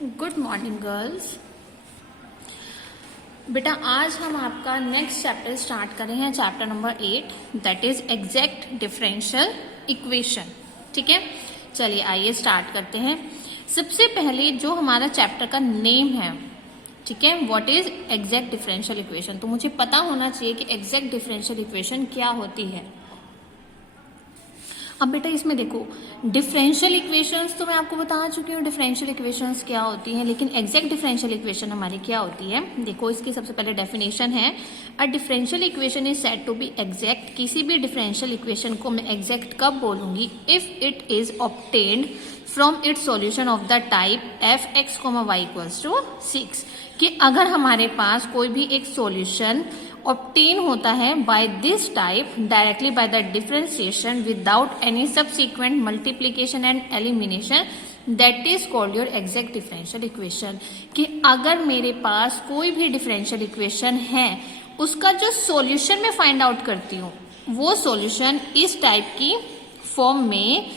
Good morning girls. बेटा आज हम आपका नेक्स्ट चैप्टर स्टार्ट कर रहे हैं, chapter number 8, that is exact differential equation. ठीक है, चलिए आइए स्टार्ट करते हैं। सबसे पहले जो हमारा चैप्टर का नेम है, ठीक है, what is exact differential equation. तो मुझे पता होना चाहिए कि एग्जैक्ट डिफरेंशियल इक्वेशन क्या होती है। अब बेटा इसमें देखो, डिफरेंशियल इक्वेशंस तो मैं आपको बता चुकी हूँ डिफरेंशियल इक्वेशंस क्या होती हैं, लेकिन एग्जैक्ट डिफरेंशियल इक्वेशन हमारी क्या होती है। देखो इसकी सबसे पहले डेफिनेशन है, a differential equation is said to be exact. किसी भी डिफरेंशियल इक्वेशन को मैं एग्जैक्ट कब बोलूंगी, if it is obtained from its solution of the type f x y equals to 6, कि अगर हमारे पास कोई भी एक सॉल्यूशन ऑब्टेन होता है by this type directly by the differentiation without any subsequent multiplication and elimination, that is called your exact differential equation. कि अगर मेरे पास कोई भी डिफरेंशियल इक्वेशन है, उसका जो सॉल्यूशन मैं फाइंड आउट करती हूँ, वो सॉल्यूशन इस टाइप की फॉर्म में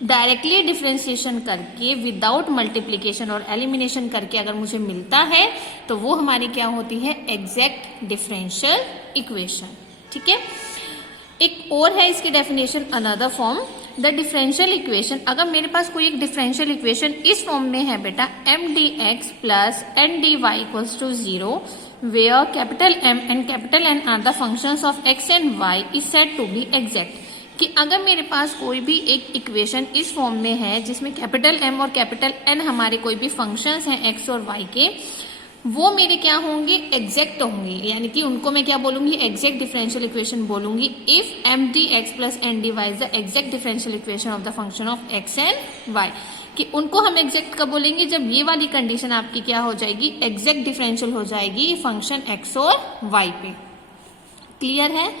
डायरेक्टली डिफरेंशिएशन करके विदाउट मल्टीप्लीकेशन और एलिमिनेशन करके अगर मुझे मिलता है, तो वो हमारी क्या होती है, एग्जैक्ट डिफरेंशियल इक्वेशन। ठीक है, एक और है इसकी definition, another form, the differential equation. अगर मेरे पास कोई एक डिफरेंशियल इक्वेशन इस फॉर्म में है बेटा, M d x plus N d y equals to 0, where capital M and capital N are the functions of x and y, is said to be exact. कि अगर मेरे पास कोई भी एक इक्वेशन इस फॉर्म में है जिसमें कैपिटल एम और कैपिटल एन हमारे कोई भी फंक्शंस हैं एक्स और वाई के, वो मेरे क्या होंगे, एग्जैक्ट होंगे। यानी कि उनको मैं क्या बोलूंगी, एग्जैक्ट डिफरेंशियल इक्वेशन बोलूंगी। If M d x plus N d y is the exact differential equation of the function of x and y, कि उनको हम एग्जैक्ट कब बोलेंगे, जब ये वाली कंडीशन आपकी क्या हो जाएगी, एग्जैक्ट डिफरेंशियल हो जाएगी फंक्शन एक्स और वाई पे। क्लियर है।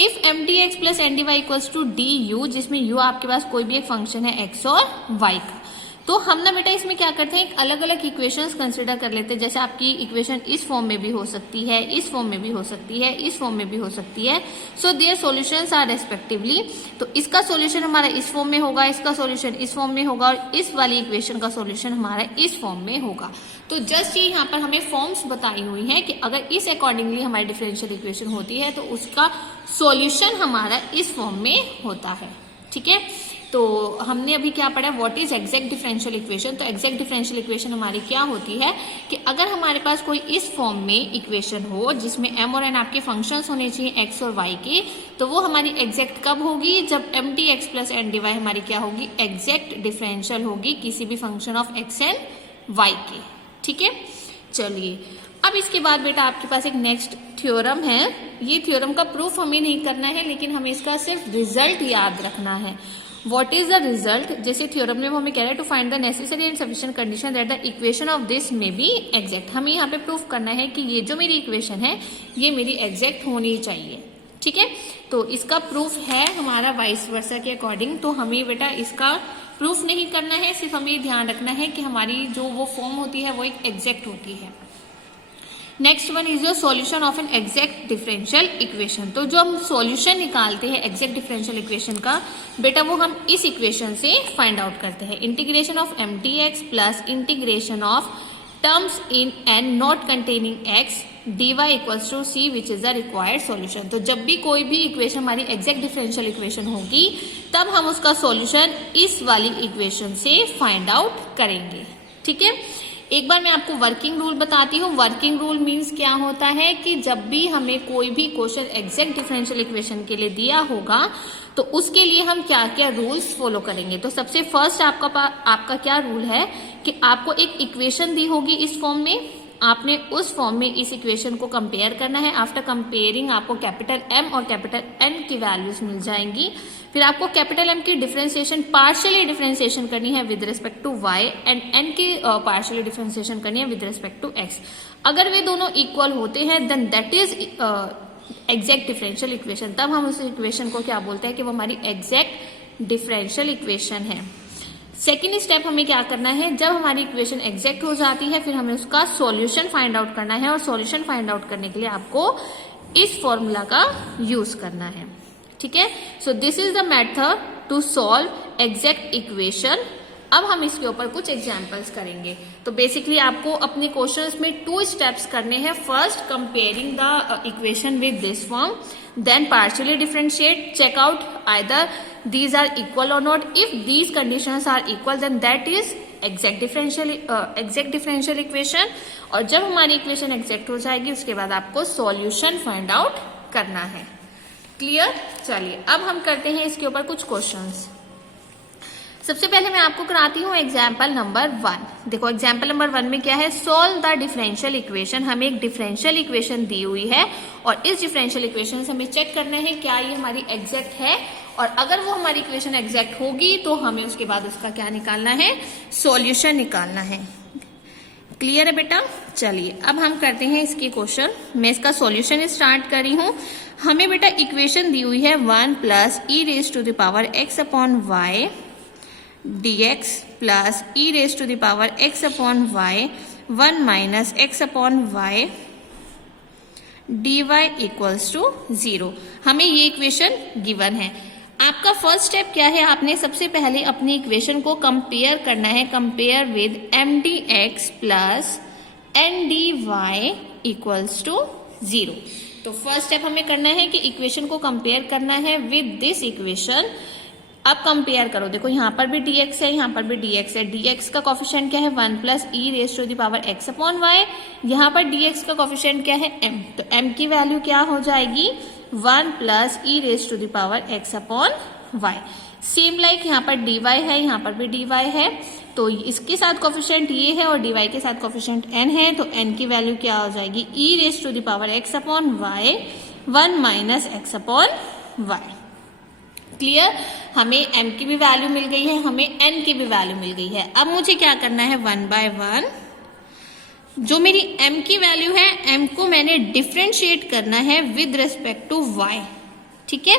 If M d x plus N d y equals to d u, जिसमें यू आपके पास कोई भी एक फंक्शन है एक्स और वाई का, तो हम ना बेटा इसमें क्या करते हैं, एक अलग अलग इक्वेशंस कंसिडर कर लेते हैं। जैसे आपकी इक्वेशन इस फॉर्म में भी हो सकती है, इस फॉर्म में भी हो सकती है, इस फॉर्म में भी हो सकती है। So their solutions are respectively. तो इसका सॉल्यूशन हमारा इस फॉर्म में होगा, इसका सॉल्यूशन इस फॉर्म में होगा, और इस वाली इक्वेशन का सॉल्यूशन हमारा इस फॉर्म में होगा। तो जस्ट ये यहाँ पर हमें फॉर्म्स बताई हुई हैं कि अगर इस अकॉर्डिंगली हमारी डिफरेंशियल इक्वेशन होती है, तो उसका सॉल्यूशन हमारा इस फॉर्म में होता है। ठीक है, तो हमने अभी क्या पढ़ा, what is exact differential equation. तो एग्जैक्ट डिफरेंशियल इक्वेशन हमारी क्या होती है कि अगर हमारे पास कोई इस फॉर्म में इक्वेशन हो जिसमें एम और एन आपके फंक्शंस होने चाहिए एक्स और वाई के, तो वो हमारी एग्जैक्ट कब होगी, जब M d x plus N d y हमारी क्या होगी, एग्जैक्ट डिफरेंशियल होगी किसी भी function of x and y के। ठीक है, चलिए अब इसके बाद बेटा आपके पास एक नेक्स्ट थ्योरम है। ये थ्योरम का प्रूफ हमें नहीं करना है, लेकिन हमें इसका सिर्फ रिजल्ट याद रखना है। व्हाट इज द रिजल्ट, जैसे थ्योरम में वो हमें कह रहा है to find the necessary and sufficient condition that the equation of this may be exact. हमें यहाँ पे प्रूफ करना है कि ये जो मेरी इक्वेशन है ये मेरी एग्जैक्ट होनी चाहिए। ठीक है, तो इसका प्रूफ है हमारा वाइस वर्सा के अकॉर्डिंग। तो हमें बेटा इसका प्रूफ नहीं करना है, सिर्फ हमें ध्यान रखना है कि हमारी जो वो फॉर्म होती है वो एक एग्जैक्ट होती है। Next one is your solution of an exact differential equation. तो जो हम सॉल्यूशन निकालते हैं एग्जैक्ट डिफरेंशियल इक्वेशन का, बेटा वो हम इस इक्वेशन से फाइंड आउट करते हैं। Integration of M d x plus integration of terms in N not containing x dy equals to c which is the required solution. तो जब भी कोई भी इक्वेशन हमारी एग्जैक्ट डिफरेंशियल इक्वेशन होगी, तब हम उसका सॉल्यूशन इस वाली इक्वेशन से फाइंड आउट करेंगे। ठीक है, एक बार मैं आपको वर्किंग रूल बताती हूँ। वर्किंग रूल मीन्स क्या होता है कि जब भी हमें कोई भी क्वेश्चन एग्जैक्ट डिफरेंशियल इक्वेशन के लिए दिया होगा, तो उसके लिए हम क्या क्या रूल्स फॉलो करेंगे। तो सबसे फर्स्ट आपका क्या रूल है कि आपको एक इक्वेशन दी होगी इस फॉर्म में, आपने उस फॉर्म में इस इक्वेशन को कंपेयर करना है। आफ्टर कंपेयरिंग आपको कैपिटल एम और कैपिटल एन की वैल्यूज मिल जाएंगी। फिर आपको कैपिटल एम की डिफरेंशिएशन पार्शियली डिफरेंशिएशन करनी है with respect to y, and N की पार्शियली डिफरेंशिएशन करनी है विद रिस्पेक्ट टू एक्स। अगर वे दोनों इक्वल होते हैं then that is exact differential equation. तब हम उस इक्वेशन को क्या बोलते हैं कि वो हमारी एग्जैक्ट डिफरेंशियल इक्वेशन है। सेकेंड स्टेप हमें क्या करना है, जब हमारी इक्वेशन एग्जैक्ट हो जाती है फिर हमें उसका सॉल्यूशन फाइंड आउट करना है, और सॉल्यूशन फाइंड आउट करने के लिए आपको इस फॉर्मूला का यूज करना है। ठीक है, so this is the method to solve exact equation अब हम इसके ऊपर कुछ एग्जाम्पल्स करेंगे। तो बेसिकली आपको अपने क्वेश्चंस में 2 स्टेप्स करने हैं। First, comparing the equation with this form, then partially differentiate, check out either these are equal or not. If these conditions are equal then that is exact differential equation। और जब हमारी equation exact हो जाएगी उसके बाद आपको solution find out करना है। क्लियर? चलिए अब हम करते हैं इसके ऊपर कुछ क्वेश्चंस। सबसे पहले मैं आपको कराती हूँ एग्जाम्पल नंबर 1। देखो एग्जाम्पल नंबर 1 में क्या है, सोल्व द डिफरेंशियल इक्वेशन। हमें एक डिफरेंशियल इक्वेशन दी हुई है और इस डिफरेंशियल इक्वेशन से हमें चेक करना है क्या ये हमारी एग्जैक्ट है, और अगर वो हमारी इक्वेशन एग्जैक्ट होगी तो हमें उसके बाद उसका क्या निकालना है, सॉल्यूशन निकालना है। क्लियर है बेटा? चलिए अब हम करते हैं इसके क्वेश्चन। मैं इसका सॉल्यूशन स्टार्ट करी हूँ। हमें बेटा इक्वेशन दी हुई है 1 plus e raise to the power x upon y dx plus e raise to the power x upon y 1 minus x upon y dy equals to 0। हमें ये इक्वेशन गिवन है। आपका फर्स्ट स्टेप क्या है, आपने सबसे पहले अपनी इक्वेशन को कंपेयर करना है। Compare with M d x plus N d y equals to 0। तो फर्स्ट स्टेप हमें करना है कि इक्वेशन को कंपेयर करना है विद दिस इक्वेशन। अब कंपेयर करो, देखो यहाँ पर भी dx है, यहाँ पर भी dx है। dx का कोफिशिएंट क्या है, 1 plus e raise to the power x upon y. यहाँ पर dx का कोफिशिएंट क्या है, m। तो m की वैल्यू क्या हो जाएगी, 1 plus e raise to the power x upon y. Same like यहाँ पर dy है, यहाँ पर भी dy है। तो इसके साथ कोफिशिएंट ये है और dy के साथ कोफिशिएंट n है। तो n की वैल्यू क्या हो जाएगी, e raise to the power x upon y 1 minus x upon y. Clear? हमें m की भी वैल्यू मिल गई है, हमें n की भी वैल्यू मिल गई है। अब मुझे क्या करना है, 1 बाय 1 जो मेरी m की वैल्यू है, m को मैंने डिफरेंशिएट करना है विद रिस्पेक्ट टू y। ठीक है,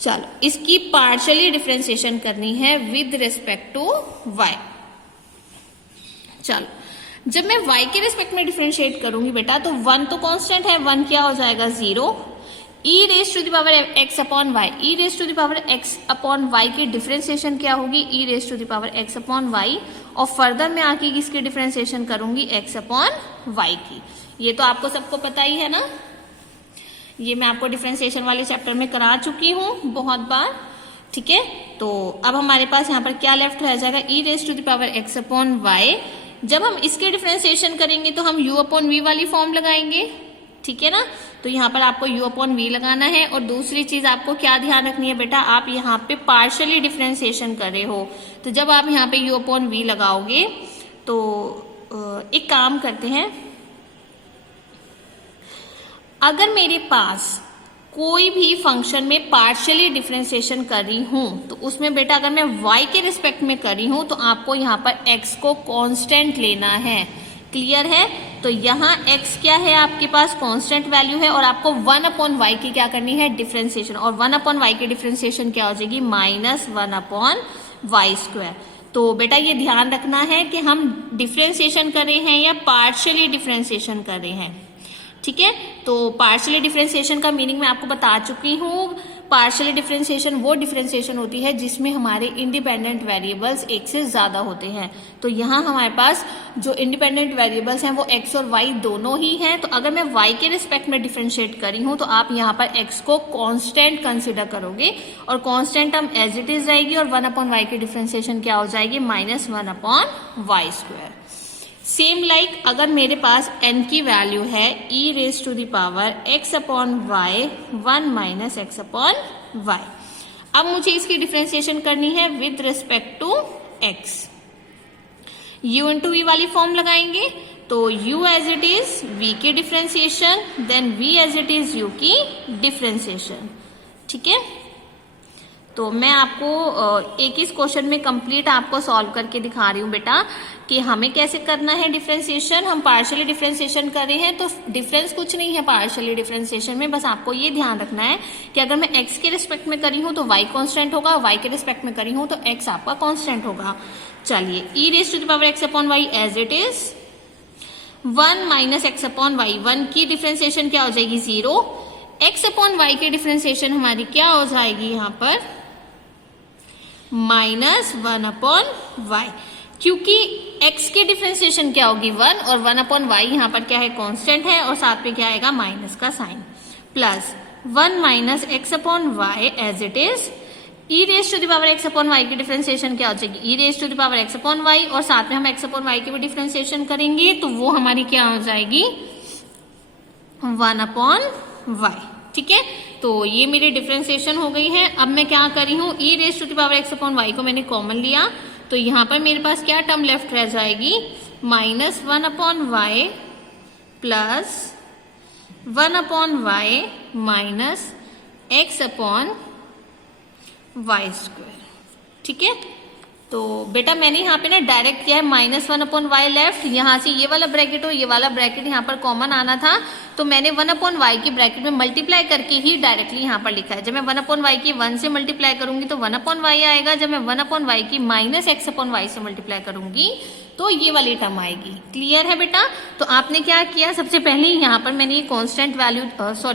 चलो इसकी पार्शियली डिफरेंशिएशन करनी है विद रिस्पेक्ट टू y। चलो जब मैं y के रिस्पेक्ट में डिफरेंशिएट करूंगी बेटा, तो 1 तो कांस्टेंट है, 1 क्या हो जाएगा, 0। E raise to the power x upon y, e raise to the power x upon y की डिफरेंशिएशन क्या होगी, e raise to the power x upon y. और फर्दर मैं आके किसकी डिफरेंशिएशन करूंगी, x अपॉन वाई की। ये तो आपको सबको पता ही है ना, ये मैं आपको डिफरेंशिएशन वाले चैप्टर में करा चुकी हूँ बहुत बार। ठीक है, तो अब हमारे पास यहाँ पर क्या लेफ्ट रह जाएगा, e raise to the power x upon y. जब हम इसके डिफरेंशिएशन करेंगे तो हम u अपॉन v वाली फॉर्म लगाएंगे। ठीक है ना, तो यहाँ पर आपको u अपॉन v लगाना है। और दूसरी चीज आपको क्या ध्यान रखनी है बेटा, आप यहाँ पे पार्शियली डिफरेंशिएशन कर रहे हो, तो जब आप यहाँ पे u अपॉन v लगाओगे तो एक काम करते हैं, अगर मेरे पास कोई भी फंक्शन में पार्शियली डिफरेंशिएशन कर रही हूं तो उसमें बेटा अगर मैं y के रिस्पेक्ट में कर रही हूं तो आपको यहाँ पर x को कांस्टेंट लेना है। क्लियर है? तो यहाँ x क्या है, आपके पास कांस्टेंट वैल्यू है और आपको 1 अपॉन वाई की क्या करनी है, डिफरेंशिएशन। और 1 अपॉन वाई की डिफरेंशिएशन क्या हो जाएगी, माइनस 1 अपॉन वाई स्क्वायर। तो बेटा ये ध्यान रखना है कि हम डिफरेंशिएशन कर रहे हैं या पार्शियली डिफरेंशिएशन कर रहे हैं। ठीक है, तो पार्शियली डिफरेंशिएशन का मीनिंग मैं आपको बता चुकी हूँ। पार्शियली डिफरेंशिएशन वो डिफरेंशिएशन होती है जिसमें हमारे इंडिपेंडेंट वेरिएबल्स एक से ज्यादा होते हैं। तो यहाँ हमारे पास जो इंडिपेंडेंट वेरिएबल्स हैं वो x और y दोनों ही हैं। तो अगर मैं y के रिस्पेक्ट में डिफरेंशिएट करी हूँ तो आप यहाँ पर x को कांस्टेंट कंसिडर करोगे और constant term as it is रहेगी और 1 अपॉन वाई की डिफरेंशिएशन क्या हो जाएगी, minus 1 upon y square. Same like अगर मेरे पास n की वैल्यू है e raise to the power x upon y 1 minus x upon y. अब मुझे इसकी डिफरेंशिएशन करनी है with respect to x। u into v वाली फॉर्म लगाएंगे तो u as it is v की differentiation, then v as it is u की डिफरेंशिएशन। ठीक है, तो मैं आपको एक इस क्वेश्चन में कंप्लीट आपको सॉल्व करके दिखा रही हूँ बेटा कि हमें कैसे करना है डिफरेंशिएशन। हम पार्शियली डिफरेंशिएशन कर रहे हैं तो डिफरेंस कुछ नहीं है पार्शियली डिफरेंशिएशन में, बस आपको ये ध्यान रखना है कि अगर मैं x के रिस्पेक्ट में करी हूँ तो y कांस्टेंट होगा, y के रिस्पेक्ट में करी हूँ तो x आपका कांस्टेंट होगा। चलिए e raise to the power x upon y as it is 1 minus x upon y, 1 की डिफरेंशिएशन क्या हो जाएगी, 0। x अपॉन वाई की डिफरेंशिएशन हमारी क्या हो जाएगी यहाँ पर, माइनस 1 अपॉन वाई, क्योंकि x की डिफ्रेंसिएशन क्या होगी 1 और 1 अपॉन वाई यहाँ पर क्या है कांस्टेंट है और साथ में क्या आएगा माइनस का sign, plus 1 minus x upon y as it is e raise to the power x upon y की डिफ्रेंसिएशन क्या हो जाएगी e raise to the power x upon y, और साथ में हम एक्स अपॉन वाई की भी डिफ्रेंसिएशन करेंगे तो वो हमारी क्या हो जाएगी 1 अपॉन वाई। ठीक है, तो ये मेरी डिफ्रेंसिएशन हो गई है। अब मैं क्या कर रही हूँ e raise to the power x upon y को मैंने कॉमन लिया, तो यहाँ पर मेरे पास क्या टर्म लेफ्ट रह जाएगी minus 1 upon y plus 1 upon y minus x upon y square. ठीक है, तो बेटा मैंने यहाँ पे ना डायरेक्ट किया है माइनस 1 अपॉन वाई लेफ्ट, यहाँ से ये वाला ब्रैकेट और ये वाला ब्रैकेट यहाँ पर कॉमन आना था, तो मैंने 1 अपॉन वाई की ब्रैकेट में मल्टीप्लाई करके ही डायरेक्टली यहाँ पर लिखा है। जब मैं 1 अपॉन वाई की 1 से मल्टीप्लाई करूंगी तो 1 अपॉन वाई आएगा, जब मैं 1 अपॉन वाई की माइनस एक्स अपॉन वाई से मल्टीप्लाई करूंगी तो ये वाली टर्म आएगी। क्लियर है बेटा? तो आपने क्या किया, सबसे पहले यहाँ पर मैंने ये कांस्टेंट वैल्यू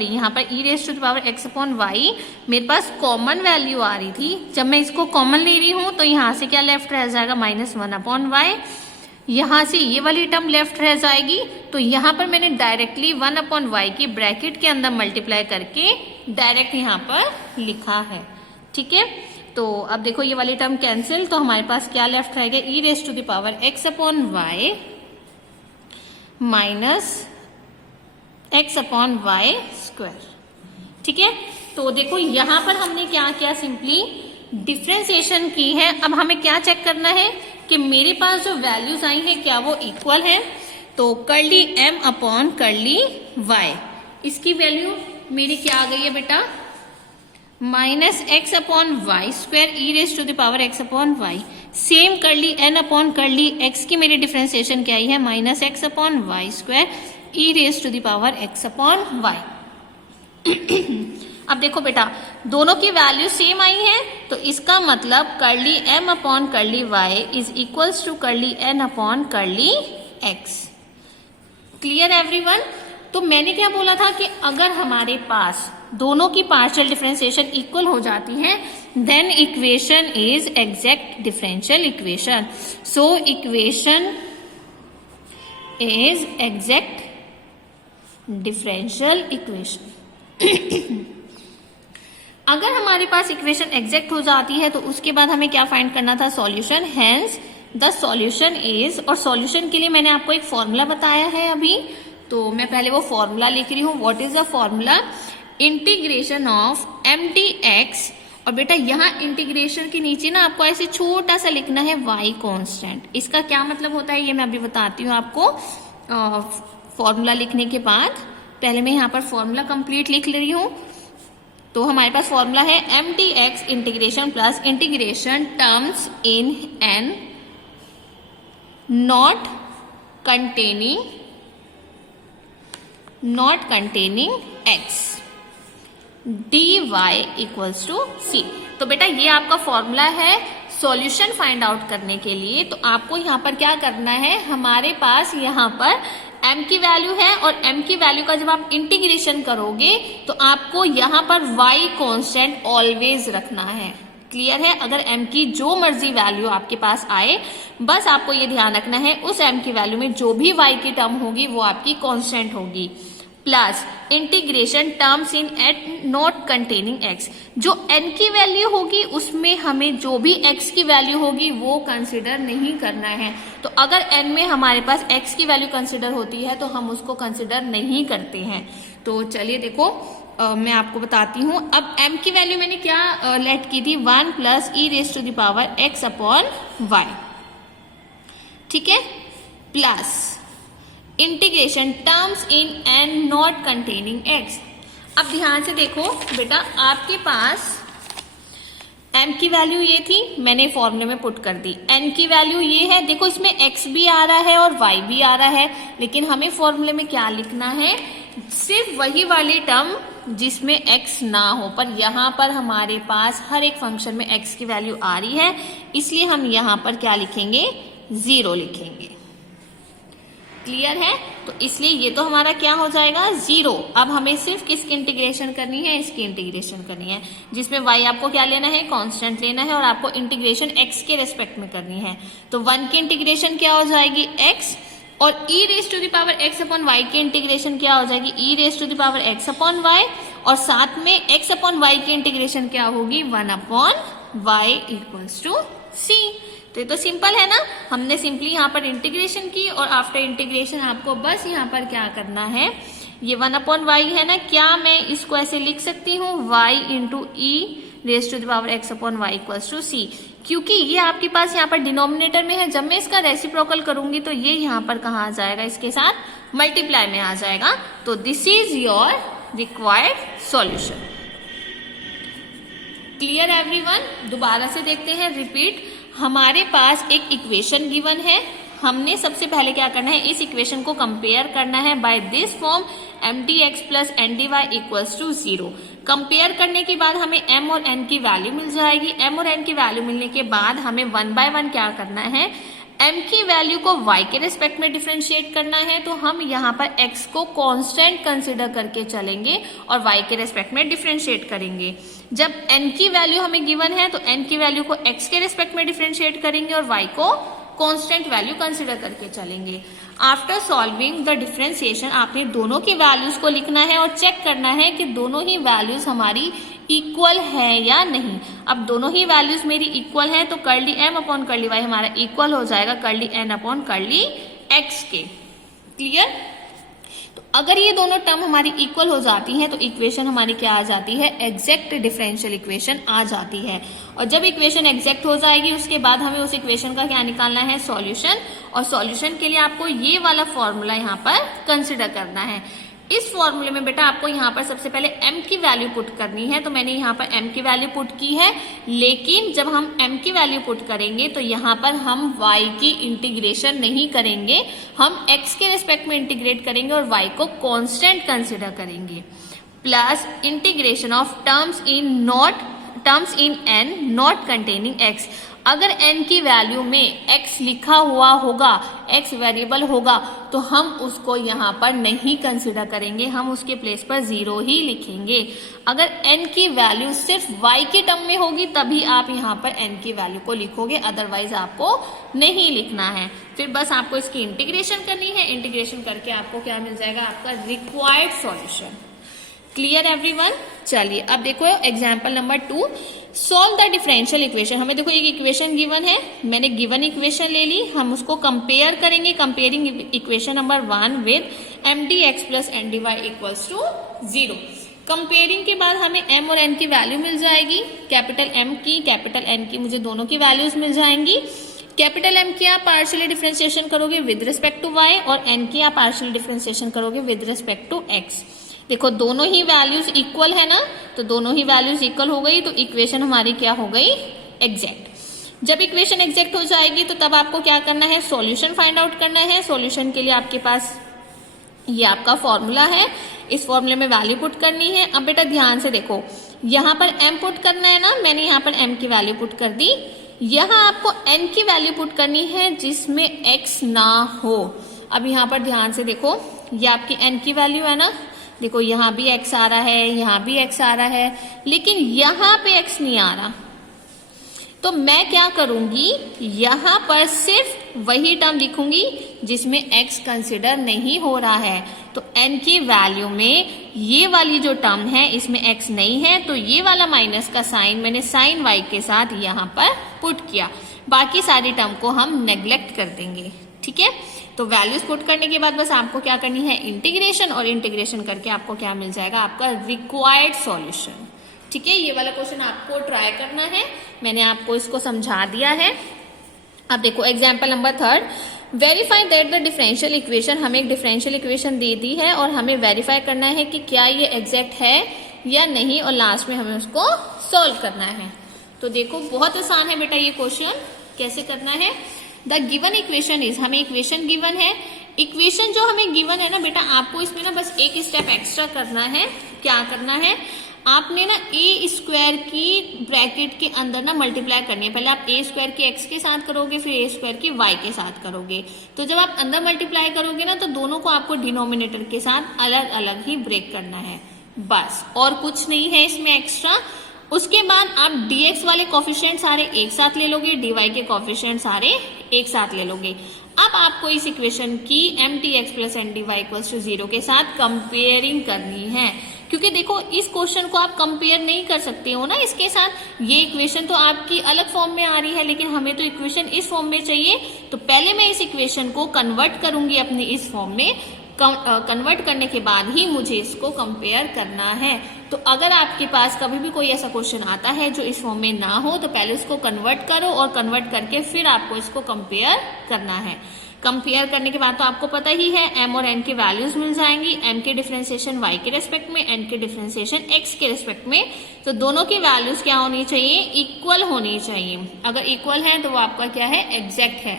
यहाँ पर e raise to the power x upon y मेरे पास कॉमन वैल्यू आ रही थी। जब मैं इसको कॉमन ले रही हूँ तो यहाँ से क्या लेफ्ट रह जाएगा माइनस 1 अपॉन वाई, यहाँ से ये वाली टर्म लेफ्ट रह जाएगी, तो यहाँ पर मैंने डायरेक्टली 1 अपॉन वाई की ब्रैकेट के अंदर मल्टीप्लाई करके डायरेक्ट यहाँ पर लिखा है। ठीक है, तो अब देखो ये वाली टर्म कैंसिल, तो हमारे पास क्या लेफ्ट रहेगा e raise to the power x upon y minus x upon y square. ठीक है, तो देखो यहां पर हमने क्या किया, सिंपली डिफ्रेंसिएशन की है। अब हमें क्या चेक करना है कि मेरे पास जो वैल्यूज आई है क्या वो इक्वल है, तो curly m upon curly y, इसकी वैल्यू मेरी क्या आ गई है बेटा minus x upon y square e raise to the power x upon y. Same curly n upon curly x की मेरी डिफ्रेंसिएशन क्या आई है minus x upon y square e raise to the power x upon y. अब देखो बेटा दोनों की वैल्यू सेम आई है, तो इसका मतलब curly m upon curly y is equals to curly n upon curly x। Clear everyone? तो मैंने क्या बोला था कि अगर हमारे पास दोनों की पार्शियल डिफरेंशिएशन इक्वल हो जाती है then equation is exact differential equation. So equation is exact differential equation. अगर हमारे पास इक्वेशन एग्जैक्ट हो जाती है तो उसके बाद हमें क्या फाइंड करना था, solution. Hence the solution is, और सॉल्यूशन के लिए मैंने आपको एक फॉर्मूला बताया है अभी, तो मैं पहले वो फॉर्मूला लिख रही हूँ। What is the formula, integration of M d x, और बेटा यहाँ इंटीग्रेशन के नीचे ना आपको ऐसे छोटा सा लिखना है y कांस्टेंट। इसका क्या मतलब होता है ये मैं अभी बताती हूँ आपको फॉर्मूला लिखने के बाद। पहले मैं यहाँ पर फॉर्मूला कंप्लीट लिख ले रही हूँ। तो हमारे पास फॉर्मूला है m d x integration plus integration terms in N not containing x dy equals to c। तो बेटा ये आपका फॉर्मूला है सॉल्यूशन फाइंड आउट करने के लिए। तो आपको यहाँ पर क्या करना है, हमारे पास यहाँ पर m की वैल्यू है और m की वैल्यू का जब आप इंटीग्रेशन करोगे तो आपको यहाँ पर y कांस्टेंट ऑलवेज रखना है। क्लियर है? अगर m की जो मर्जी वैल्यू आपके पास आए, बस आपको ये ध्यान रखना है उस m की वैल्यू में जो भी y की टर्म होगी वो आपकी कांस्टेंट होगी, plus integration terms in at not containing x। जो n की वैल्यू होगी उसमें हमें जो भी x की वैल्यू होगी वो कंसिडर नहीं करना है। तो अगर n में हमारे पास x की वैल्यू कंसिडर होती है तो हम उसको कंसिडर नहीं करते हैं। तो चलिए देखो मैं आपको बताती हूँ। अब m की वैल्यू मैंने क्या लेट की थी, 1 plus e raise to the power x upon y. ठीक है, plus integration terms in N not containing x। अब ध्यान से देखो बेटा, आपके पास m की वैल्यू ये थी, मैंने फॉर्मूले में पुट कर दी। n की वैल्यू ये है, देखो इसमें x भी आ रहा है और y भी आ रहा है, लेकिन हमें फॉर्मूले में क्या लिखना है, सिर्फ वही वाली टर्म जिसमें x ना हो। पर यहाँ पर हमारे पास हर एक फंक्शन में x की वैल्यू आ रही है, इसलिए हम यहाँ पर क्या लिखेंगे, 0 लिखेंगे। क्लियर है? तो इसलिए ये तो हमारा क्या हो जाएगा 0। अब हमें सिर्फ किसकी इंटीग्रेशन करनी है, इसकी इंटीग्रेशन करनी है, जिसमें y आपको क्या लेना है, कांस्टेंट लेना है और आपको इंटीग्रेशन x के रेस्पेक्ट में करनी है। तो 1 की इंटीग्रेशन क्या हो जाएगी x और e raise to the power x upon y की इंटीग्रेशन क्या हो जाएगी e raise to the power x upon y और साथ में x अपॉन y की इंटीग्रेशन क्या होगी 1 upon y equals to c। तो ये तो सिंपल है ना, हमने सिंपली यहाँ पर इंटीग्रेशन की और आफ्टर इंटीग्रेशन आपको बस यहाँ पर क्या करना है, ये 1 अपॉन वाई है ना, क्या मैं इसको ऐसे लिख सकती हूँ y into e raise to the power x upon y equals to C, क्योंकि ये आपके पास यहाँ पर डिनोमिनेटर में है। जब मैं इसका रेसिप्रोकल करूंगी तो ये यहाँ पर कहाँ आ जाएगा, इसके साथ मल्टीप्लाई में आ जाएगा। तो this is your required solution. Clear everyone? दोबारा से देखते हैं, रिपीट। हमारे पास एक इक्वेशन गिवन है, हमने सबसे पहले क्या करना है, इस इक्वेशन को कंपेयर करना है by this form mdx plus ndy equals to 0। Compare करने के बाद हमें m और n की वैल्यू मिल जाएगी। m और n की वैल्यू मिलने के बाद हमें 1 बाय 1 क्या करना है, m की वैल्यू को y के रिस्पेक्ट में डिफरेंशिएट करना है। तो हम यहाँ पर x को कांस्टेंट कंसिडर करके चलेंगे और y के रिस्पेक्ट में डिफरेंशिएट करेंगे। जब n की वैल्यू हमें गिवन है तो n की वैल्यू को x के रिस्पेक्ट में डिफरेंशिएट करेंगे और y को कांस्टेंट वैल्यू कंसिडर करके चलेंगे। आफ्टर सॉल्विंग द डिफरेंशिएशन आपने दोनों की वैल्यूज को लिखना है और चेक करना है कि दोनों ही वैल्यूज हमारी इक्वल है या नहीं। अब दोनों ही वैल्यूज मेरी इक्वल है तो curly m upon curly y हमारा इक्वल हो जाएगा curly n upon curly x के। क्लियर? तो अगर ये दोनों टर्म हमारी इक्वल हो जाती हैं तो इक्वेशन हमारी क्या आ जाती है, एग्जैक्ट डिफरेंशियल इक्वेशन आ जाती है। और जब इक्वेशन एग्जैक्ट हो जाएगी उसके बाद हमें उस इक्वेशन का क्या निकालना है, सॉल्यूशन। और सॉल्यूशन के लिए आपको ये वाला फॉर्मूला यहाँ पर कंसिडर करना है। इस फॉर्मूले में बेटा आपको यहाँ पर सबसे पहले m की वैल्यू पुट करनी है। तो मैंने यहाँ पर m की वैल्यू पुट की है, लेकिन जब हम m की वैल्यू पुट करेंगे तो यहाँ पर हम y की इंटीग्रेशन नहीं करेंगे, हम x के रिस्पेक्ट में इंटीग्रेट करेंगे और y को कांस्टेंट कंसिडर करेंगे। Plus integration of terms in n not containing x। अगर n की वैल्यू में x लिखा हुआ होगा, x वेरिएबल होगा, तो हम उसको यहाँ पर नहीं कंसिडर करेंगे, हम उसके प्लेस पर 0 ही लिखेंगे। अगर n की वैल्यू सिर्फ y के टर्म में होगी तभी आप यहाँ पर n की वैल्यू को लिखोगे, अदरवाइज आपको नहीं लिखना है। फिर बस आपको इसकी इंटीग्रेशन करनी है, इंटीग्रेशन करके आपको क्या मिल जाएगा, आपका रिक्वायर्ड सॉल्यूशन। Clear everyone? चलिए अब देखो example number 2, solve the differential equation. हमें देखो एक इक्वेशन गिवन है, मैंने गिवन इक्वेशन ले ली, हम उसको कंपेयर करेंगे। Comparing equation number 1 with mdx plus ndy equals to 0। Comparing के बाद हमें m और n की वैल्यू मिल जाएगी, कैपिटल M की कैपिटल N की, मुझे दोनों की वैल्यूज मिल जाएंगी। कैपिटल M की आप पार्शियली डिफरेंशिएशन करोगे विद रिस्पेक्ट टू y और n की आप पार्शियली डिफरेंशिएशन करोगे विद रिस्पेक्ट टू x। देखो दोनों ही वैल्यूज इक्वल है ना, तो दोनों ही वैल्यूज इक्वल हो गई तो इक्वेशन हमारी क्या हो गई, एग्जैक्ट। जब इक्वेशन एग्जैक्ट हो जाएगी तो तब आपको क्या करना है, सॉल्यूशन फाइंड आउट करना है। सॉल्यूशन के लिए आपके पास ये आपका फॉर्मूला है, इस फॉर्मूले में वैल्यू पुट करनी है। अब बेटा ध्यान से देखो, यहाँ पर m पुट करना है ना, मैंने यहाँ पर m की वैल्यू पुट कर दी। यहाँ आपको n की वैल्यू पुट करनी है जिसमें x ना हो। अब यहाँ पर ध्यान से देखो, ये आपकी n की वैल्यू है ना, देखो यहाँ भी x आ रहा है, यहाँ भी x आ रहा है, लेकिन यहाँ पे x नहीं आ रहा। तो मैं क्या करूंगी, यहाँ पर सिर्फ वही टर्म लिखूंगी जिसमें x कंसिडर नहीं हो रहा है। तो n की वैल्यू में ये वाली जो टर्म है इसमें x नहीं है, तो ये वाला माइनस का साइन मैंने साइन y के साथ यहाँ पर पुट किया। बाकी सारी टर्म को हम नेग्लेक्ट कर देंगे, ठीक है। तो वैल्यूज पुट करने के बाद बस आपको क्या करनी है, इंटीग्रेशन, और इंटीग्रेशन करके आपको क्या मिल जाएगा, आपका रिक्वायर्ड सॉल्यूशन। ठीक है, ये वाला क्वेश्चन आपको ट्राई करना है, मैंने आपको इसको समझा दिया है। अब देखो example number 3, verify that the differential equation. हमें एक डिफरेंशियल इक्वेशन दे दी है और हमें वेरीफाई करना है कि क्या ये एग्जैक्ट है या नहीं, और लास्ट में हमें उसको सोल्व करना है। तो देखो बहुत आसान है बेटा ये क्वेश्चन, कैसे करना है। द गिवन इक्वेशन इज, हमें इक्वेशन गिवन है, इक्वेशन जो हमें गिवन है ना बेटा, आपको इसमें ना बस एक स्टेप एक्स्ट्रा करना है। क्या करना है, आपने ना ए स्क्वायर की ब्रैकेट के अंदर ना मल्टीप्लाई करनी है। पहले आप ए स्क्वायर की एक्स के साथ करोगे, फिर ए स्क्वायर की वाई के साथ करोगे। तो जब आप अंदर मल्टीप्लाई करोगे ना, तो दोनों को आपको डिनोमिनेटर के साथ अलग अलग ही ब्रेक करना है, बस, और कुछ नहीं है इसमें एक्स्ट्रा। उसके बाद आप dx वाले कोफिशिएंट सारे एक साथ ले लोगे, dy के कोफिशिएंट सारे एक साथ ले लोगे। अब आपको इस इक्वेशन की mtx plus ndy equals to 0 के साथ कंपेयरिंग करनी है, क्योंकि देखो इस क्वेश्चन को आप कंपेयर नहीं कर सकते हो ना इसके साथ। ये इक्वेशन तो आपकी अलग फॉर्म में आ रही है, लेकिन हमें तो इक्वेशन इस फॉर्म में चाहिए। तो पहले मैं इस इक्वेशन को कन्वर्ट करूंगी अपनी इस फॉर्म में, कन्वर्ट करने के बाद ही मुझे इसको कंपेयर करना है। तो अगर आपके पास कभी भी कोई ऐसा क्वेश्चन आता है जो इस फॉर्म में ना हो, तो पहले उसको कन्वर्ट करो और कन्वर्ट करके फिर आपको इसको कंपेयर करना है। कंपेयर करने के बाद तो आपको पता ही है m और n के वैल्यूज मिल जाएंगी, m के डिफरेंशिएशन y के रेस्पेक्ट में, n के डिफरेंशिएशन x के रेस्पेक्ट में। तो दोनों की वैल्यूज क्या होनी चाहिए, इक्वल होनी चाहिए। अगर इक्वल है तो वो आपका क्या है, एग्जैक्ट है।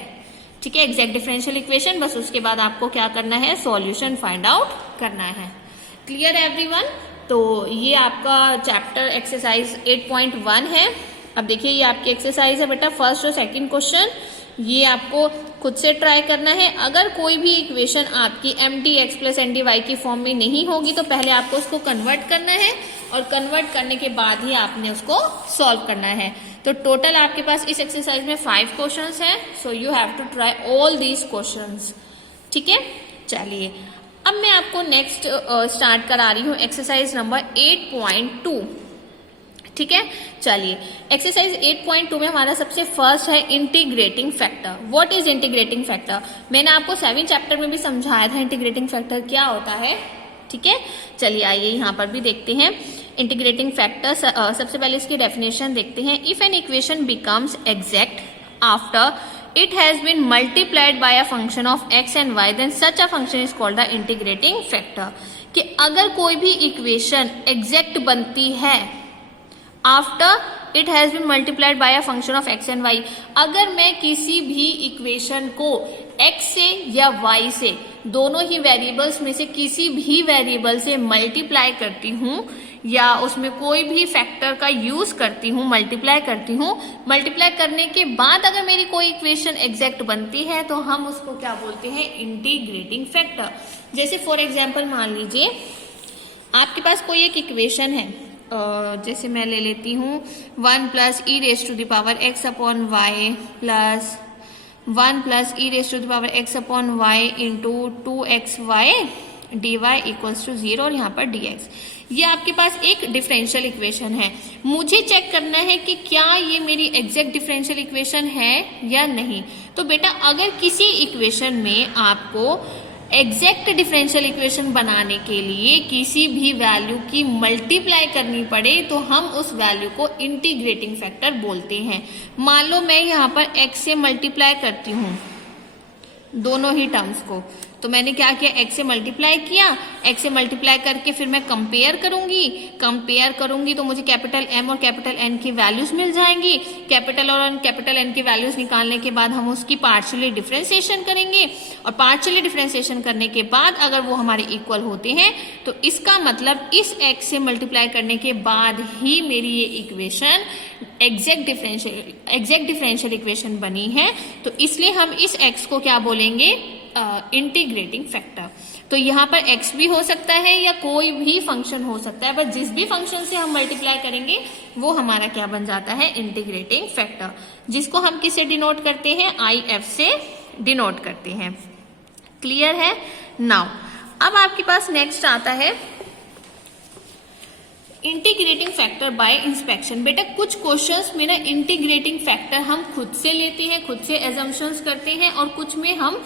ठीक है, एग्जैक्ट डिफरेंशियल इक्वेशन। बस उसके बाद आपको क्या करना है, सॉल्यूशन फाइंड आउट करना है। क्लियर है एवरीवन? तो ये आपका चैप्टर एक्सरसाइज 8.1 है। अब देखिए ये आपकी एक्सरसाइज है बेटा, फर्स्ट और सेकंड क्वेश्चन ये आपको खुद से ट्राई करना है। अगर कोई भी इक्वेशन आपकी mtx प्लस ndy की फॉर्म में नहीं होगी, तो पहले आपको उसको कन्वर्ट करना है, और कन्वर्ट करने के बाद ही आपने उसको सॉल्व करना है। तो टोटल आपके पास इस एक्सरसाइज में 5 क्वेश्चंस हैं, so you have to try all these questions. ठीक है, चलिए अब मैं आपको नेक्स्ट स्टार्ट करा रही हूँ एक्सरसाइज नंबर 8.2। ठीक है, चलिए एक्सरसाइज 8.2 में हमारा सबसे फर्स्ट है integrating factor. What is integrating factor? मैंने आपको 7 चैप्टर में भी समझाया था इंटीग्रेटिंग फैक्टर क्या होता है। ठीक है, चलिए आइए यहाँ पर भी देखते हैं इंटीग्रेटिंग फैक्टर। सबसे पहले इसकी डेफिनेशन देखते हैं। If an equation becomes exact after it has been multiplied by a function of x and y, then such a function is called the integrating factor. कि अगर कोई भी इक्वेशन एग्जैक्ट बनती है after it has been multiplied by a function of x and y, अगर मैं किसी भी इक्वेशन को x से या y से, दोनों ही वेरिएबल्स में से किसी भी वेरिएबल से मल्टीप्लाई करती हूँ, या उसमें कोई भी फैक्टर का यूज करती हूँ, मल्टीप्लाई करती हूँ, मल्टीप्लाई करने के बाद अगर मेरी कोई इक्वेशन एग्जैक्ट बनती है, तो हम उसको क्या बोलते हैं, इंटीग्रेटिंग फैक्टर। जैसे फॉर एग्जाम्पल मान लीजिए आपके पास कोई एक इक्वेशन है, जैसे मैं ले लेती हूँ 1 plus e raise to the power x upon y plus 1 plus e raise to the power x upon y into 2xy dy equals to 0, और यहाँ पर dx। ये आपके पास एक डिफरेंशियल इक्वेशन है। मुझे चेक करना है कि क्या ये मेरी एग्जैक्ट डिफरेंशियल इक्वेशन है या नहीं। तो बेटा अगर किसी इक्वेशन में आपको एग्जैक्ट डिफरेंशियल इक्वेशन बनाने के लिए किसी भी वैल्यू की मल्टीप्लाई करनी पड़े, तो हम उस वैल्यू को इंटीग्रेटिंग फैक्टर बोलते हैं। मान लो मैं यहाँ पर x से मल्टीप्लाई करती हूँ दोनों ही टर्म्स को, तो मैंने क्या किया, x से मल्टीप्लाई किया, x से मल्टीप्लाई करके फिर मैं कंपेयर करूंगी तो मुझे कैपिटल M और कैपिटल N की वैल्यूज मिल जाएंगी। कैपिटल और कैपिटल N की वैल्यूज निकालने के बाद हम उसकी पार्शियली डिफरेंशिएशन करेंगे, और पार्शियली डिफरेंशिएशन करने के बाद अगर वो हमारे इक्वल होते हैं, तो इसका मतलब इस x से मल्टीप्लाई करने के बाद ही मेरी ये इक्वेशन एग्जैक्ट डिफरेंशियल इक्वेशन बनी है। तो इसलिए हम इस x को क्या बोलेंगे, इंटीग्रेटिंग फैक्टर। तो यहाँ पर x भी हो सकता है या कोई भी फंक्शन हो सकता है, बस जिस भी फंक्शन से हम मल्टीप्लाई करेंगे वो हमारा क्या बन जाता है, इंटीग्रेटिंग फैक्टर, जिसको हम किससे डिनोट करते हैं, IF से डिनोट करते हैं। क्लियर है? नाउ अब आपके पास नेक्स्ट आता है इंटीग्रेटिंग फैक्टर बाय इंस्पेक्शन। बेटा कुछ क्वेश्चंस में ना इंटीग्रेटिंग फैक्टर हम खुद से लेते हैं, खुद से एजम्पशंस करते हैं, और कुछ में हम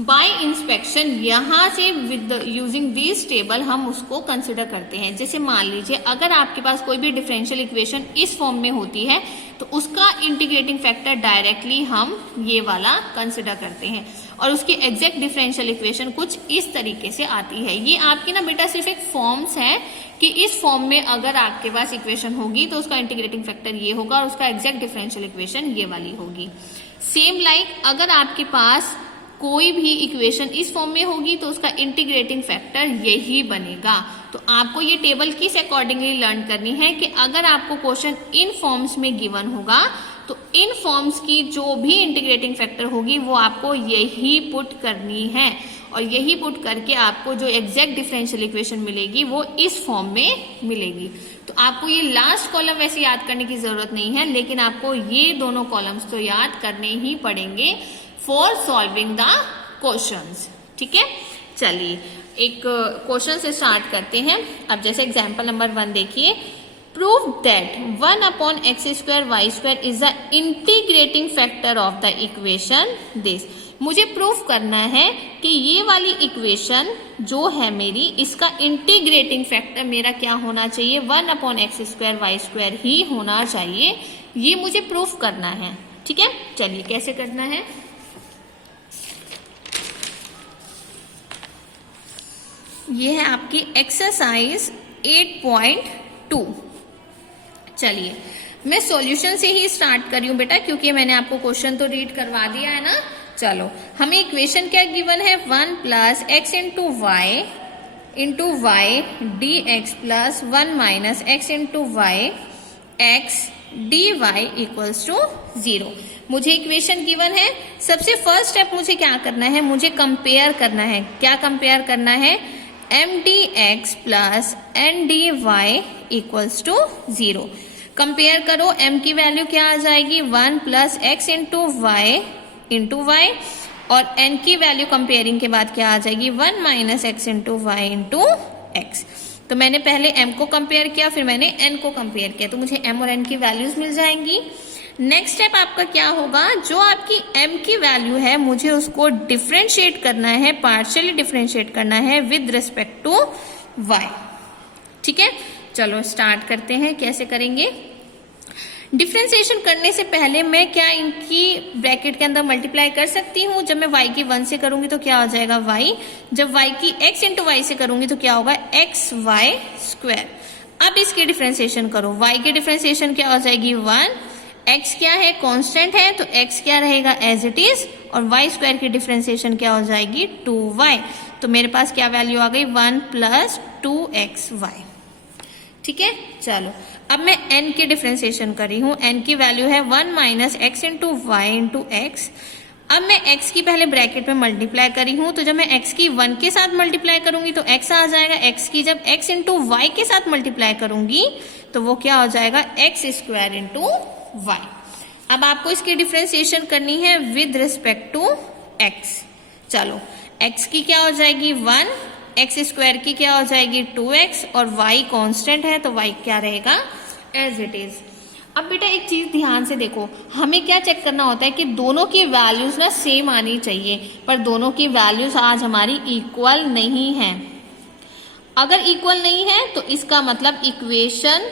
बाय इंस्पेक्शन यहाँ से विद यूजिंग दिस टेबल हम उसको कंसिडर करते हैं। जैसे मान लीजिए अगर आपके पास कोई भी डिफरेंशियल इक्वेशन इस फॉर्म में होती है, तो उसका इंटीग्रेटिंग फैक्टर डायरेक्टली हम ये वाला कंसिडर करते हैं, और उसकी एग्जैक्ट डिफरेंशियल इक्वेशन कुछ इस तरीके से आती है। ये आपकी ना बेटा सिर्फ एक फॉर्म्स है कि इस फॉर्म में अगर आपके पास इक्वेशन होगी तो उसका इंटीग्रेटिंग फैक्टर ये होगा, और उसका एग्जैक्ट डिफरेंशियल इक्वेशन ये वाली होगी। सेम लाइक अगर आपके पास कोई भी इक्वेशन इस फॉर्म में होगी तो उसका इंटीग्रेटिंग फैक्टर यही बनेगा। तो आपको ये टेबल किस अकॉर्डिंगली लर्न करनी है कि अगर आपको क्वेश्चन इन फॉर्म्स में गिवन होगा तो इन फॉर्म्स की जो भी इंटीग्रेटिंग फैक्टर होगी वो आपको यही पुट करनी है, और यही पुट करके आपको जो एग्जैक्ट डिफरेंशियल इक्वेशन मिलेगी वो इस फॉर्म में मिलेगी। तो आपको ये लास्ट कॉलम वैसे याद करने की जरूरत नहीं है, लेकिन आपको ये दोनों कॉलम्स तो याद करने ही पड़ेंगे फॉर सॉल्विंग द क्वेश्चंस। ठीक है, चलिए एक क्वेश्चन से स्टार्ट करते हैं। अब जैसे एग्जांपल नंबर 1 देखिए, prove that 1/x² y² is the integrating factor of the equation this. मुझे प्रूफ करना है कि ये वाली इक्वेशन जो है मेरी, इसका इंटीग्रेटिंग फैक्टर मेरा क्या होना चाहिए, 1/x² y² ही होना चाहिए। ये मुझे प्रूफ करना है। ठीक है, चलिए कैसे करना है। ये है आपकी एक्सरसाइज 8.2। चलिए मैं सॉल्यूशन से ही स्टार्ट कर रही हूं बेटा, क्योंकि मैंने आपको क्वेश्चन तो रीड करवा दिया है ना। चलो हमें इक्वेशन क्या गिवन है, 1 + x × y dx + 1 - x × y x dy = 0। मुझे इक्वेशन गिवन है। सबसे फर्स्ट स्टेप मुझे क्या करना है, मुझे कंपेयर करना है। क्या कंपेयर करना है, m dx + n dy = 0। Compare करो, m की वैल्यू क्या आ जाएगी, 1 + x × y और n की वैल्यू कंपेयरिंग के बाद क्या आ जाएगी, 1 - x × y × x। तो मैंने पहले m को कंपेयर किया, फिर मैंने n को कंपेयर किया, तो मुझे m और n की वैल्यूज मिल जाएंगी। नेक्स्ट स्टेप आपका क्या होगा, जो आपकी m की वैल्यू है मुझे उसको डिफरेंशिएट करना है, पार्शियली डिफरेंशिएट करना है विद रिस्पेक्ट टू y। ठीक है, चलो स्टार्ट करते हैं। कैसे करेंगे, डिफरेंशिएशन करने से पहले मैं क्या इनकी ब्रैकेट के अंदर मल्टीप्लाई कर सकती हूँ। जब मैं y की 1 से करूंगी तो क्या हो जाएगा y, जब y की x × y से करूंगी तो क्या होगा, xy²। अब इसकी डिफरेंशिएशन करो, y की डिफरेंशिएशन क्या हो जाएगी, 1, x क्या है, कांस्टेंट है, तो x क्या रहेगा एज इट इज, और y² की डिफरेंशिएशन क्या हो जाएगी, 2y। तो मेरे पास क्या वैल्यू आ गई, 1 + 2xy। ठीक है, चलो अब मैं n की डिफरेंशिएशन कर रही हूँ। n की वैल्यू है 1 - x × y × x। अब मैं x की पहले ब्रैकेट में मल्टीप्लाई करी हूँ, तो जब मैं x की 1 के साथ मल्टीप्लाई करूंगी तो x आ जाएगा, x की जब x × y के साथ मल्टीप्लाई करूंगी तो वो क्या हो जाएगा, x² × y। अब आपको इसकी डिफरेंशिएशन करनी है विद रिस्पेक्ट टू x। चलो x की क्या हो जाएगी, 1, x² की क्या हो जाएगी, 2x, और y कांस्टेंट है तो y क्या रहेगा, एज इट इज। अब बेटा एक चीज ध्यान से देखो, हमें क्या चेक करना होता है कि दोनों की वैल्यूज ना सेम आनी चाहिए, पर दोनों की वैल्यूज आज हमारी इक्वल नहीं है। अगर इक्वल नहीं है तो इसका मतलब equation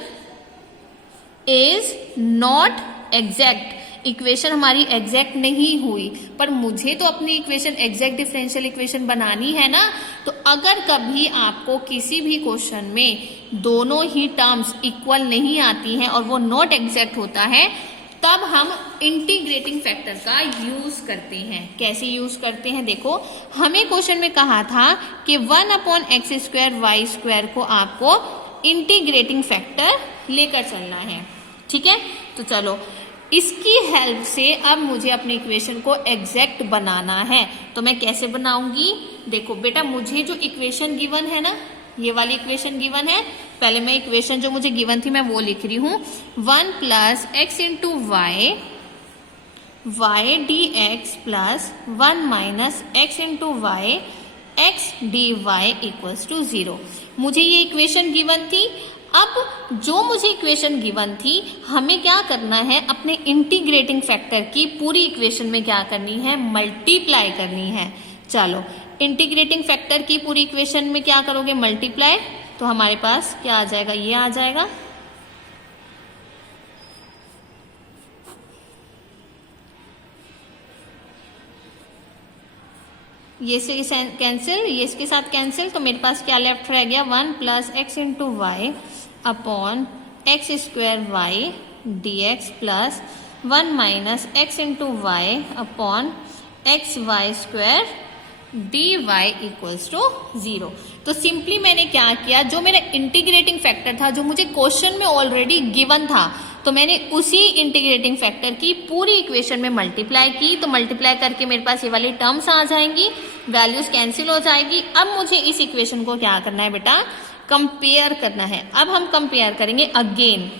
is not exact, equation हमारी एग्जैक्ट नहीं हुई। पर मुझे तो अपनी इक्वेशन एग्जैक्ट डिफरेंशियल इक्वेशन बनानी है ना। तो अगर कभी आपको किसी भी क्वेश्चन में दोनों ही टर्म्स इक्वल नहीं आती हैं और वो नॉट एग्जैक्ट होता है, तब हम इंटीग्रेटिंग फैक्टर का यूज करते हैं। कैसे यूज करते हैं, देखो हमें क्वेश्चन में कहा था कि 1/x² y² को आपको इंटीग्रेटिंग फैक्टर लेकर चलना है। ठीक है, तो चलो इसकी हेल्प से अब मुझे अपने इक्वेशन को एग्जैक्ट बनाना है। तो मैं कैसे बनाऊंगी, देखो बेटा मुझे जो इक्वेशन गिवन है ना, ये वाली इक्वेशन गिवन है, पहले मैं इक्वेशन जो मुझे गिवन थी मैं वो लिख रही हूँ, 1 + x × y dx + 1 - x × y x dy = 0। मुझे ये इक्वेशन गिवन थी। अब जो मुझे इक्वेशन गिवन थी, हमें क्या करना है, अपने इंटीग्रेटिंग फैक्टर की पूरी इक्वेशन में क्या करनी है, मल्टीप्लाई करनी है। चलो इंटीग्रेटिंग फैक्टर की पूरी इक्वेशन में क्या करोगे, मल्टीप्लाई, तो हमारे पास क्या आ जाएगा, ये आ जाएगा। ये से कैंसिल, ये इसके साथ कैंसिल, तो मेरे पास क्या लेफ्ट रह गया, 1 + x × y upon x² y dx + 1 - x × y अपॉन x y square d y equals to 0। तो सिंपली मैंने क्या किया, जो मेरा इंटीग्रेटिंग फैक्टर था जो मुझे क्वेश्चन में ऑलरेडी गिवन था, तो मैंने उसी इंटीग्रेटिंग फैक्टर की पूरी इक्वेशन में मल्टीप्लाई की। तो मल्टीप्लाई करके मेरे पास ये वाली टर्म्स आ जाएंगी, वैल्यूज कैंसिल हो जाएगी। अब मुझे इस इक्वेशन को क्या करना है बेटा, कंपेयर करना है। अब हम कंपेयर करेंगे अगेन,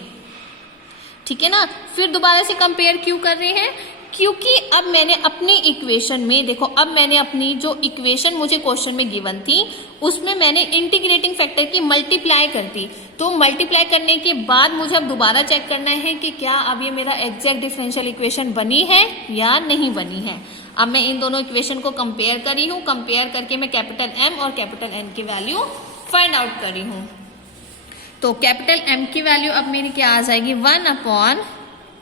ठीक है ना। फिर दोबारा से कंपेयर क्यों कर रहे हैं, क्योंकि अब मैंने अपनी इक्वेशन में देखो, अब मैंने अपनी जो इक्वेशन मुझे क्वेश्चन में गिवन थी उसमें मैंने इंटीग्रेटिंग फैक्टर की मल्टीप्लाई कर दी। तो मल्टीप्लाई करने के बाद मुझे अब दोबारा चेक करना है कि क्या अब ये मेरा एग्जैक्ट डिफरेंशियल इक्वेशन बनी है या नहीं बनी है। अब मैं इन दोनों इक्वेशन को कंपेयर करी हूँ, कंपेयर करके मैं कैपिटल एम और कैपिटल एन की वैल्यू फाइंड आउट करी हूँ। तो कैपिटल एम की वैल्यू अब मेरी क्या आ जाएगी, 1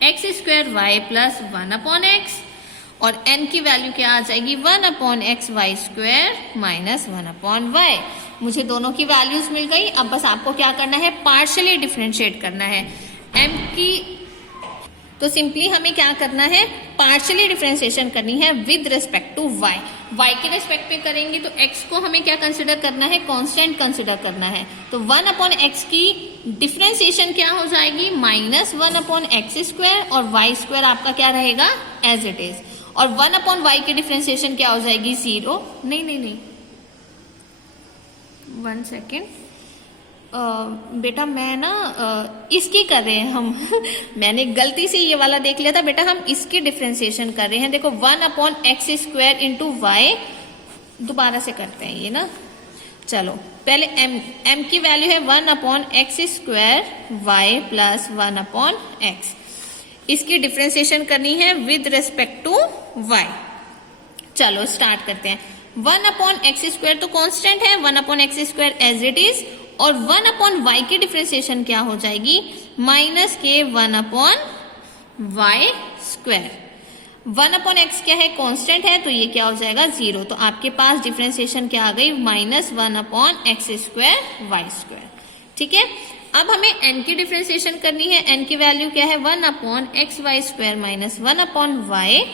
x square y plus 1 x, और एन की वैल्यू क्या आ जाएगी 1 x y square minus 1 y. मुझे दोनों की वैल्यूज मिल गई। अब बस आपको क्या करना है, पार्शियली डिफरेंशिएट करना है एम की। तो सिंपली हमें क्या करना है, पार्शियली डिफरेंशिएशन करनी है with respect to y. Y के रिस्पेक्ट में करेंगे तो एक्स को हमें क्या कंसिडर करना है, कांस्टेंट कंसिडर करना है। तो 1 एक्स की डिफरेंशिएशन क्या हो जाएगी, -1 एक्स स्क्वायर, और वाई स्क्वायर आपका क्या रहेगा एज इट इज। और 1 वाई की डिफरेंशिएशन क्या हो जाएगी 0। नहीं 1 सेकेंड बेटा, मैं ना इसकी कर रहे हैं हम मैंने गलती से ये वाला देख लिया था बेटा, हम इसकी डिफरेंशिएशन कर रहे हैं। देखो 1 एक्स स्क्वायर इंटू वाई, दोबारा से करते हैं ये ना। चलो पहले m की वैल्यू है 1 x square y plus 1 x, इसकी डिफरेंशिएशन करनी है विद रिस्पेक्ट टू वाई। चलो स्टार्ट करते हैं। 1 एक्स स्क्वायर तो कांस्टेंट है, 1 x square as it is, और 1 वाई की डिफरेंशिएशन क्या हो जाएगी -k1 वाई स्क्वायर। 1 एक्स क्या है, कांस्टेंट है, तो ये क्या हो जाएगा 0। तो आपके पास डिफरेंशिएशन क्या आ गई -1 एक्स स्क्वायर वाई स्क्वायर। ठीक है, अब हमें n की डिफरेंशिएशन करनी है। n की वैल्यू क्या है 1 x y square minus 1 y.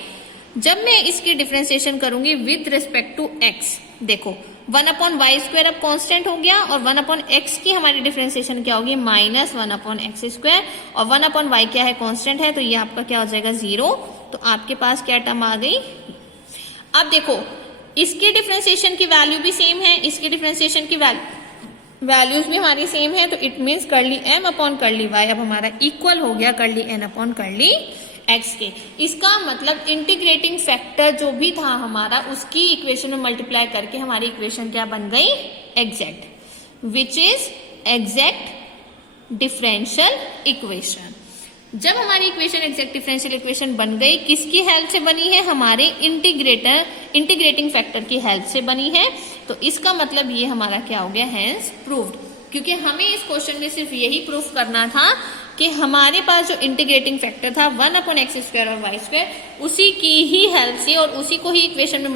जब मैं इसकी डिफरेंशिएशन करूंगी विद रिस्पेक्ट टू x, देखो 1 वाई स्क्वायर अब कांस्टेंट हो गया, और 1 एक्स की हमारी डिफरेंशिएशन क्या होगी -1 एक्स स्क्वायर, और 1 वाई क्या है कांस्टेंट है, तो ये आपका क्या हो जाएगा 0। तो आपके पास क्या टर्म आ गई। अब देखो इसकी डिफरेंशिएशन की वैल्यू भी सेम है, इसकी डिफरेंशिएशन की वैल्यूज भी हमारी सेम है, तो it means curly m upon curly y अब हमारा इक्वल हो गया curly n upon curly x के। इसका मतलब इंटीग्रेटिंग फैक्टर जो भी था हमारा, उसकी इक्वेशन में मल्टीप्लाई करके हमारी इक्वेशन क्या बन गई exact, which is exact differential equation. जब हमारी इक्वेशन एग्जैक्ट डिफरेंशियल इक्वेशन बन गई, किसकी हेल्प से बनी है, हमारे इंटीग्रेटिंग फैक्टर की हेल्प से बनी है। तो इसका मतलब ये हमारा क्या हो गया, हैंस प्रूव्ड। क्योंकि हमें इस क्वेश्चन में सिर्फ यही प्रूफ करना था कि हमारे पास जो इंटीग्रेटिंग फैक्टर था 1 एक्स स्क्वायर और वाई स्क्वायर, उसी की ही हेल्प से और उसी को ही इक्वेशन में